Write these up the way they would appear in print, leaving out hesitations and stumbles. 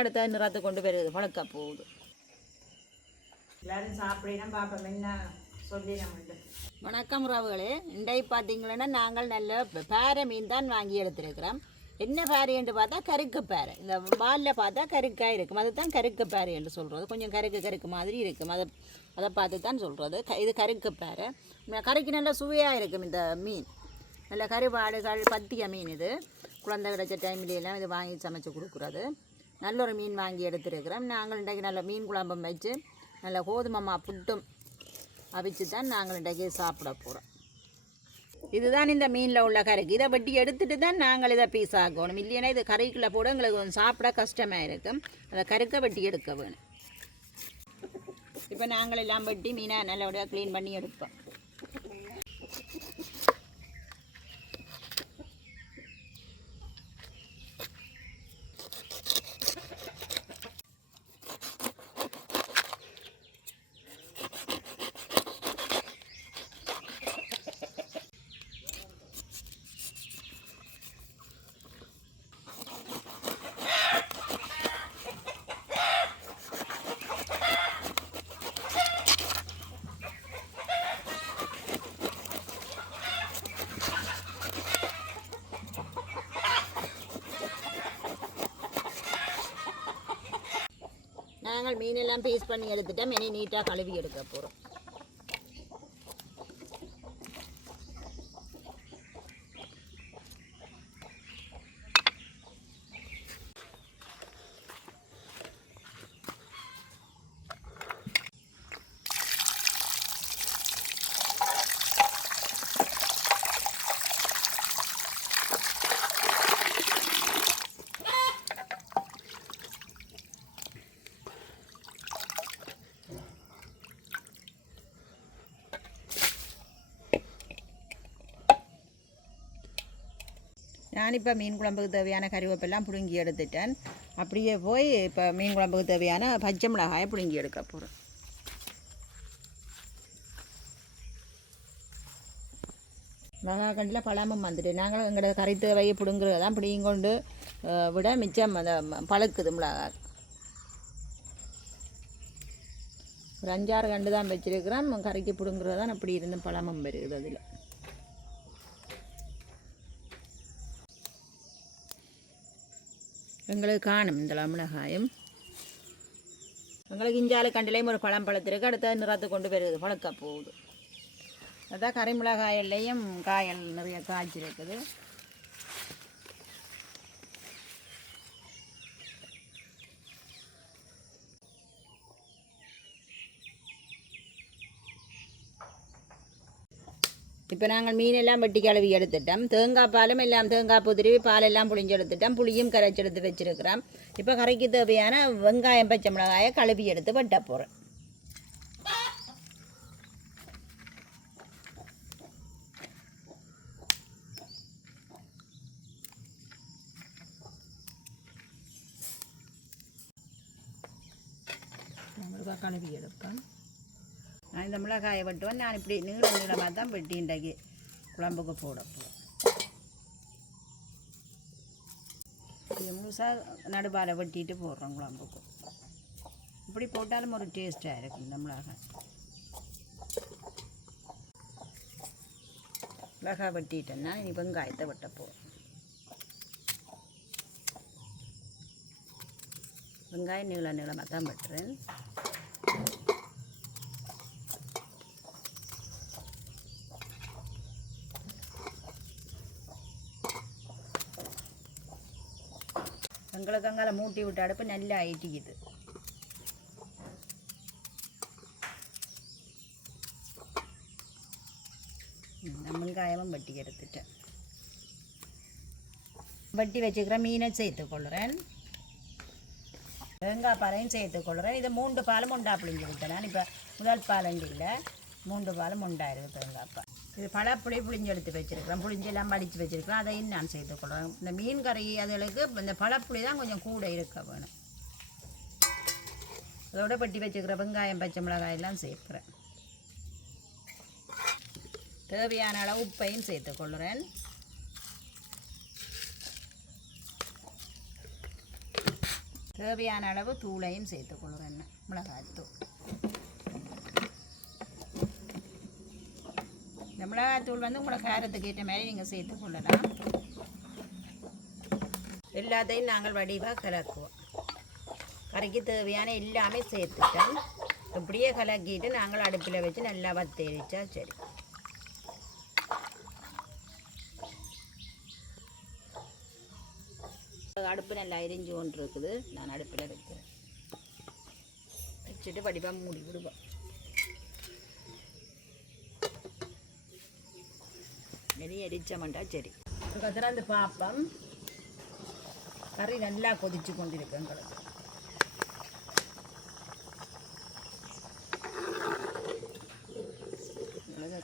அடுத்த நிறத்தை கொண்டு வருது பழக்க போகுது. எல்லாரும் சாப்பிடணும் பார்ப்போம் என்ன சொல்லி நம்ம. வணக்கம் உறவுகளே, இன்றை பார்த்தீங்கன்னா நாங்கள் நல்ல பேரை மீன் தான் வாங்கி எடுத்துருக்கிறோம். என்ன பேரை என்று பார்த்தா கருக்கு பேரை. இந்த வாலில் பார்த்தா கருக்காக இருக்கும், அதுதான் கருக்கு பேரை என்று சொல்கிறது. கொஞ்சம் கருக்கு மாதிரி இருக்கும், அதை பார்த்து தான் சொல்கிறது. இது கருக்கு பேரை. கறிக்கு நல்ல சுவையாக இருக்கும் இந்த மீன். நல்ல கருவாடுகள் பத்திய மீன். இது குழந்தை கிடைச்ச டைம்லாம் இது வாங்கி சமைச்சு கொடுக்குறது. நல்ல ஒரு மீன் வாங்கி எடுத்துருக்கிறோம். நாங்கள் இன்றைக்கு நல்ல மீன் குழம்பம் வச்சு நல்ல கோதுமை புட்டும் அவிச்சு தான் நாங்கள் இன்றைக்கு சாப்பிட போகிறோம். இதுதான் இந்த மீனில் உள்ள கறிக்கு. இதை வெட்டி எடுத்துகிட்டு தான் நாங்கள் இதை பீஸ் ஆக்கணும். இல்லைன்னா இது கறிக்குள்ளே போட எங்களுக்கு கொஞ்சம் சாப்பிட கஷ்டமாக இருக்கும். அதை கருக்க வெட்டி எடுக்க வேணும். இப்போ நாங்கள் எல்லாம் வெட்டி மீனை நல்லபடியாக க்ளீன் பண்ணி எடுப்போம். நாங்கள் மீனெல்லாம் பீஸ் பண்ணி எடுத்துட்டோம். இனி நீட்டாக கழுவி எடுக்க போகிறோம். நான் இப்போ மீன் குழம்புக்கு தேவையான கறிவேப்பெல்லாம் பிடுங்கி எடுத்துட்டேன். அப்படியே போய் இப்போ மீன் குழம்புக்கு தேவையான பச்சை மிளகாயை பிடுங்கி எடுக்க போகிறேன். மிளகா கண்டில் பழமும் வந்துட்டு நாங்கள் எங்களோட கறி தேவையை பிடுங்குறது தான் பிடிங்க கொண்டு விட மிச்சம் அந்த பழுக்குது மிளகா. ஒரு 5-6 கண்டு தான் வச்சுருக்கிறோம். கறிக்கு பிடுங்குறது தான் அப்படி இருந்து பழமும் வருது. அதில் எங்களுக்கு காணும் இந்த மிளகாயும். எங்களுக்கு இஞ்சாலு கண்டிலையும் ஒரு பழம் பழத்திருக்கு. அடுத்த நிறத்தை கொண்டு வருது பழக்க போகுது. அதான் கறி மிளகாயிலையும் காயல் நிறைய காய்ச்சிருக்குது. இப்போ நாங்கள் மீனெல்லாம் வெட்டி கழுவி எடுத்துட்டோம். தேங்காய் பாலும் எல்லாம் தேங்காய் புதிரி பாலெல்லாம் புளிஞ்சு எடுத்துட்டோம். புளியும் கரைச்சி எடுத்து வச்சுருக்கிறோம். இப்போ கறிக்கு தேவையான வெங்காயம் பச்சை மிளகாயை கழுவி எடுத்து வெட்ட போகிறேன். கழுவி எடுப்பேன். நான் இந்த மிளகாயை வெட்டுவேன். நான் இப்படி நீளமாக தான் வெட்டி இன்றைக்கு குழம்புக்கு போட போகிறேன். இது முழுசாக நடுபாலை வெட்டிட்டு போடுறோம் குழம்புக்கு. இப்படி போட்டாலும் ஒரு டேஸ்ட்டாக இருக்கும் இந்த மிளகாய். மிளகாய் வெட்டிட்டேன்னா இனி வெங்காயத்தை வெட்ட போகிறோம். வெங்காயம் நீளமாக தான் வெட்டுறேன். எங்களுக்கு அங்கால மூட்டி விட்டு அடுப்பு நல்லா ஐட்டிக்குது. வெங்காயமும் வட்டி எடுத்துட்டேன். வட்டி வச்சுக்கிற மீனை சேர்த்துக்கொள்கிறேன். தேங்காய் பாலையும் சேர்த்துக்கொள்கிறேன். இது 3 பாலும் உண்டா புளிஞ்சு விட்டேன். இப்போ முதல் பாலண்டு இல்லை, 3 பாலும் உண்டாயிருக்கு தேங்காய் பால். இது பழப்புளி புளிஞ்சு எடுத்து வச்சுருக்கிறேன். புளிஞ்செல்லாம் வடித்து வச்சுருக்கிறேன். அதையும் நான் சேர்த்துக்கொள்கிறேன். இந்த மீன் கறி அதுகளுக்கு இந்த பழப்புளி தான் கொஞ்சம் கூட இருக்க வேணும். அதோட வெட்டி வச்சுக்கிற வெங்காயம் பச்சை மிளகாயெல்லாம் சேர்க்குறேன். தேவையான அளவு உப்பையும் சேர்த்துக்கொள்கிறேன். தேவையான அளவு தூளையும் சேர்த்துக்கொள்கிறேன், மிளகாய்த்தூள். இந்த மிளகாய்த்தூள் வந்து உங்களோட காரத்துக்கு ஏற்ற மாதிரி நீங்கள் சேர்த்துக்கொள்ளலாம். எல்லாத்தையும் நாங்கள் வடிவாக கலக்குவோம். கறிக்கு தேவையான எல்லாமே சேர்த்துட்டேன். இப்படியே கலக்கிட்டு நாங்கள் அடுப்பில் வச்சு நல்லா வத்தரிச்சா சரி. அடுப்பு நல்லா எரிஞ்சு கொண்டு இருக்குது. நான் அடுப்பில் வைக்கிறேன். வச்சுட்டு வடிவாக மூடி விடுவோம். எரிச்சமண்டா சரி. திறந்து பார்ப்போம். கறி நல்லா கொதிச்சு கொண்டிருக்கு எங்களுக்கு.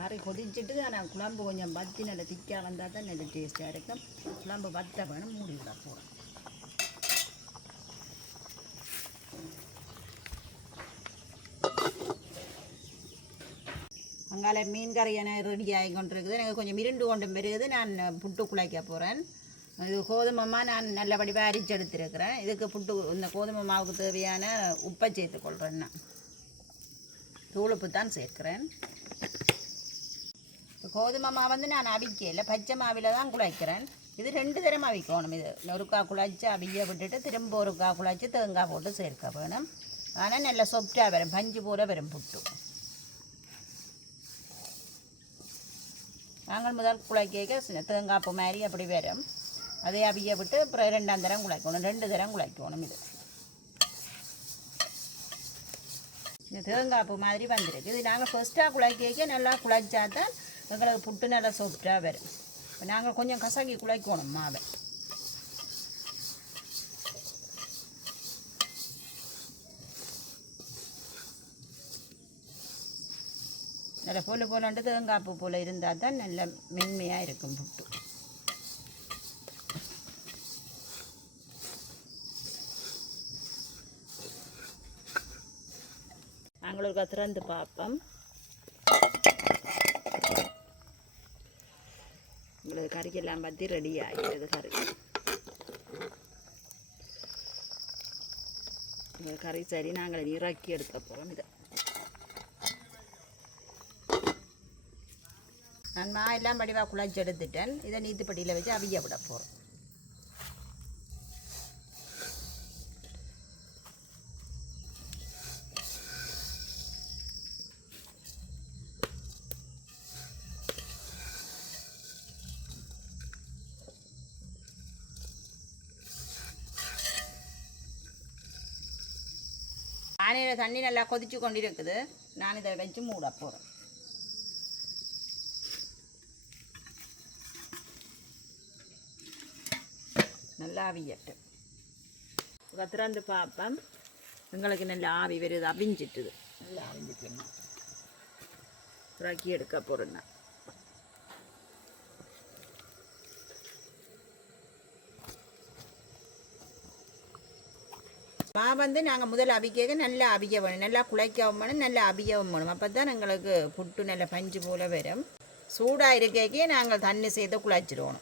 கறி கொதிச்சுட்டு நான் குழம்பு கொஞ்சம் வத்தி நல்ல திக்காக வந்தால் தான் நல்ல டேஸ்ட்டாக இருக்கும். குழம்பு வத்த வேணும், மூடி விட போகிறோம். அங்கால மீன் கறி எனக்கு ரெடி ஆகி கொண்டிருக்குது. எனக்கு கொஞ்சம் மிருண்டு கொண்டு பெருகுது. நான் புட்டு குழைக்க போகிறேன். இது கோதுமை நான் நல்லபடி அரிச்சு எடுத்துருக்கிறேன். இதுக்கு புட்டு இந்த கோதுமை மாவுக்கு தேவையான உப்பை சேர்த்துக்கொள்கிறேன். நான் தூளுப்பு தான் சேர்க்குறேன். கோதுமை மாவு வந்து நான் அவிக்கல, பச்சை மாவில் தான் குழைக்கிறேன். இது 2 தரம் அவிக்கணும். இது ஒருக்கா குழைச்சி அவிய விட்டுட்டு திரும்ப ஒருக்கா குழைச்சி தேங்காய் போட்டு சேர்க்க வேணும். ஆனால் நல்லா சொப்டாக வரும், பஞ்சு போல வரும் புட்டு. நாங்கள் முதல் குழைக்க தேங்காய் பூ மாதிரி அப்படி வரும். அதை அவிய விட்டு அப்புறம் 2ஆம் தரம் குழைக்கணும். 2 தரம் குழைக்கணும். இது தேங்காய் பூ மாதிரி வந்துருக்கு. இது நாங்கள் ஃபர்ஸ்ட்டாக குழைக்க நல்லா குழைச்சா தான் எங்களுக்கு புட்டு நல்லா சாஃப்டாக வரும். இப்போ நாங்கள் கொஞ்சம் கசக்கி குழைக்கணும் மாவை. நல்லா போலண்டு தேங்காய் பூ போல் இருந்தால் தான் நல்ல மென்மையாக இருக்கும் புட்டு. நாங்களுக்கு திறந்து பார்ப்போம். உங்களுக்கு கறிக்கெல்லாம் பற்றி ரெடி ஆகிடுது. கறி சரி, நாங்கள் இறக்கி எடுக்க போகிறோம். இதை நான் எல்லாம் வடிவாக குழச்சி எடுத்துட்டேன். இதை நீத்துப்பட்டியில் வச்சு அவிய விட போகிறோம். பானையில் தண்ணி நல்லா கொதிச்சு கொண்டிருக்குது. நான் இதை வச்சு மூட போகிறேன். நல்லா ஆவியட்டு திறந்து பார்ப்பேன். எங்களுக்கு நல்லா ஆவி வருது, அவிஞ்சிட்டுது. நல்லா அவிஞ்சிட்டு இறக்கி எடுக்க போகிறேன். வந்து நாங்கள் முதல் அவிக்க நல்லா அவிய வேணும், நல்லா குழைக்கவும் வேணும், நல்லா அவியவும் வேணும். அப்போ தான் எங்களுக்கு புட்டு நல்ல பஞ்சு போல் வரும். சூடாக இருக்கே நாங்கள் தண்ணி சேர்த்து குழைச்சிடுவோம்.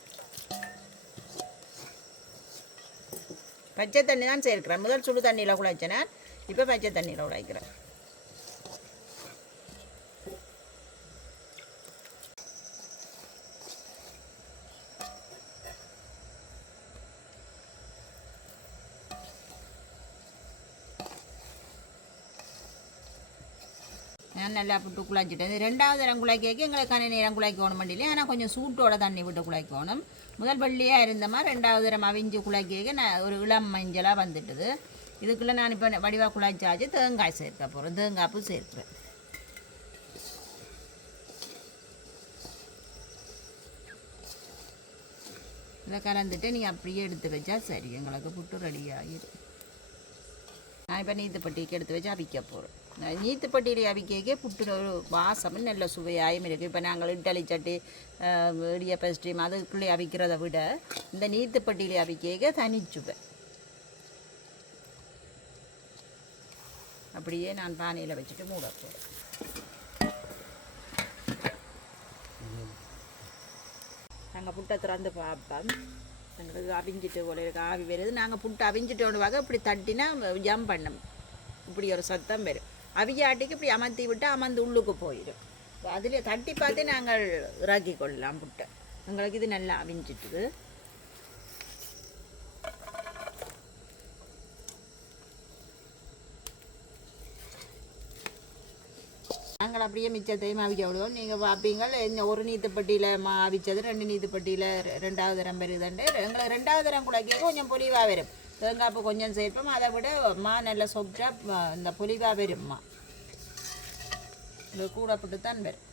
பச்சை தண்ணி தான் சேர்க்கிறேன். முதல் சுடு தண்ணியில் குழைச்சேன்னா இப்போ பச்சை தண்ணியில் குழைக்கிறேன். நான் நல்லா புட்டு குழைச்சிட்டேன். 2ஆவது தரம் குழைக்க எங்களுக்கான நேரம் குழைக்கணும் வண்டியிலே. ஆனால் கொஞ்சம் சூட்டோட தண்ணி விட்டு குழைக்கணும். முதல் வெள்ளியாக இருந்தமா 2ஆவது தரம் அவிஞ்சு குழைக்க நான் ஒரு இளம் மஞ்சளாக வந்துட்டுது. இதுக்குள்ளே நான் இப்போ வடிவாக குழைச்சாச்சு தேங்காய் சேர்க்க போகிறேன். தேங்காய் பூ சேர்க்குறேன். இதை கலந்துட்டு நீங்கள் அப்படியே எடுத்து வச்சா சரி, எங்களுக்கு புட்டு ரெடி ஆகிடும். நான் இப்போ நீத்துப்பட்டிக்கு எடுத்து வச்சு அவிக்க போகிறேன். நீத்துப்பட்டியில் அவிக்க புட்டு ஒரு வாசம் நல்ல சுவையாயும் இருக்குது. இப்போ நாங்கள் இட்லி சட்டி இடியப்ப ஸ்டீம் அதுக்குள்ளே அவிக்கிறத விட இந்த நீத்துப்பட்டியில் அவிக்க தனிச்சுவை. அப்படியே நான் பானையில் வச்சுட்டு மூட போகிறேன். நாங்கள் புட்டை திறந்து பார்ப்போம். எங்களுக்கு அவிஞ்சிட்டு போல இருக்கு, ஆவி வருது. நாங்கள் புட்டு அவிஞ்சிட்டோன்னு வாங்க இப்படி தட்டினா ஜம் பண்ணும், இப்படி ஒரு சத்தம் வரும். அவியாட்டிக்கு இப்படி அமர்த்தி விட்டு அமர்ந்து உள்ளுக்கு போயிடும். அதில் தட்டி பார்த்து நாங்கள் இறக்கி கொள்ளலாம் புட்டை. எங்களுக்கு இது நல்லா அவிஞ்சிட்டுது. நாங்கள் அப்படியே மிச்சத்தையும் அவிக்க விடுவோம். நீங்கள் பார்ப்பீங்கள் இந்த ஒரு நீத்துப்பட்டியில் அவிச்சது 2 நீத்துப்பட்டியில் 2வது தரம் வருதுண்டு. எங்களை 2வது தரம் குழைக்க கொஞ்சம் பொலிவாக வரும். தேங்காய்ப்பு கொஞ்சம் சேர்ப்போம், அதை விட நல்ல சொப்டாக இந்த பொலிவாக வரும்மா. இது கூடப்பட்டு தான் வரும்.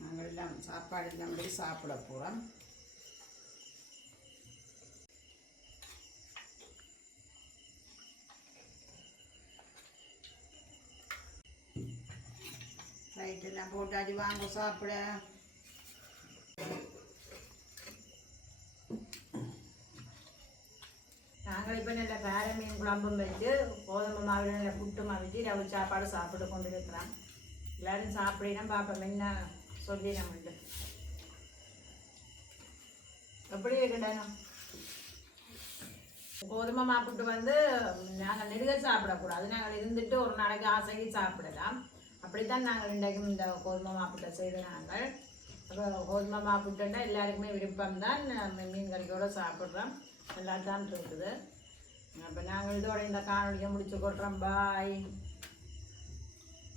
நாங்கள் எல்லாம் சாப்பாடு இல்லாமல் சாப்பிட போகிறோம். லைட்டெல்லாம் போட்டாச்சு, வாங்க சாப்பிட. நாங்கள் இப்போ நல்ல பேர மீன் குழம்பும் வச்சு கோதுமை மாவு நல்ல புட்டு மாவிச்சு ரவு சாப்பாடு சாப்பிட்டு கொண்டு இருக்கிறோம். எல்லோரும் சாப்பிடலாம் பார்ப்போம் என்ன சொல்லி நம்மள்கிட்ட எப்படி இருக்கணும். கோதுமை மாப்புட்டு வந்து நாங்கள் நெடுக சாப்பிடக்கூடாது, நாங்கள் இருந்துட்டு ஒரு நாளைக்கு ஆசைக்கு சாப்பிடலாம். அப்படித்தான் நாங்கள் இன்றைக்கும் இந்த கோதுமை மாப்புட்டை செய்து நாங்கள். அப்போ கோதுமை மாப்புட்டுன்னா எல்லாருக்குமே விருப்பம்தான். மீன் கறியோடு சாப்பிட்றோம், நல்லா தான் இருக்குது. அப்போ நாங்கள் இதோட இந்த காணொலியை முடிச்சு கொள்கிறோம். பாய்.